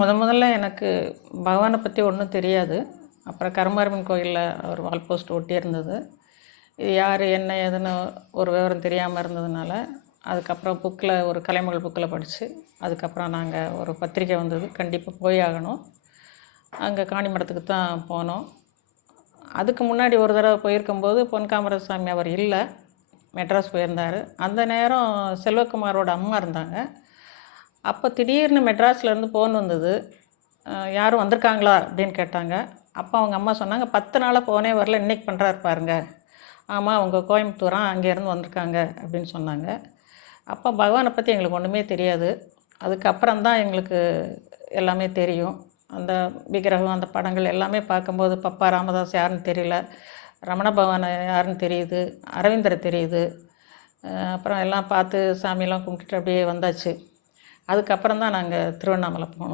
முதல்ல எனக்கு பகவானை பற்றி ஒன்றும் தெரியாது. அப்புறம் கருமாரியம்மன் கோயிலில் ஒரு வால் போஸ்ட் ஒட்டியிருந்தது. இது யார், என்ன, ஏதுன்னு ஒரு விவரம் தெரியாமல் இருந்ததுனால, அதுக்கப்புறம் புக்கில் ஒரு கலைமகள் புக்கில் படித்து, அதுக்கப்புறம் நாங்கள் ஒரு பத்திரிக்கை வந்தது, கண்டிப்பாக போய் ஆகணும். அங்கே காணிமடத்துக்கு தான் போனோம். அதுக்கு முன்னாடி ஒரு தடவை போயிருக்கும்போது பொன்காமராஜசாமி அவர் இல்லை, மெட்ராஸ் போயிருந்தார். அந்த நேரம் செல்வகுமாரோட அம்மா இருந்தாங்க. அப்போ திடீர்னு மெட்ராஸ்லேருந்து ஃபோன் வந்தது. யாரும் வந்திருக்காங்களா அப்படின்னு கேட்டாங்க. அப்போ அவங்க அம்மா சொன்னாங்க, 10 நாளாக ஃபோனே வரல, இன்றைக்கி பண்ணுறாரு பாருங்க. ஆமாம், அவங்க கோயம்புத்தூரா, அங்கேருந்து வந்திருக்காங்க அப்படின்னு சொன்னாங்க. அப்போ பகவானை பற்றி எங்களுக்கு ஒன்றுமே தெரியாது. அதுக்கப்புறம் தான் எங்களுக்கு எல்லாமே தெரியும். அந்த விக்கிரகம், அந்த படங்கள் எல்லாமே பார்க்கும்போது பப்பா ராமதாஸ் யாருன்னு தெரியல, ரமண பகவான் யாருன்னு தெரியுது, அரவிந்தரை தெரியுது. அப்புறம் எல்லாம் பார்த்து சாமியெல்லாம் கும்பிட்டுட்டு அப்படியே வந்தாச்சு. அதுக்கப்புறம் தான் நாங்கள் திருவண்ணாமலை போனோம்.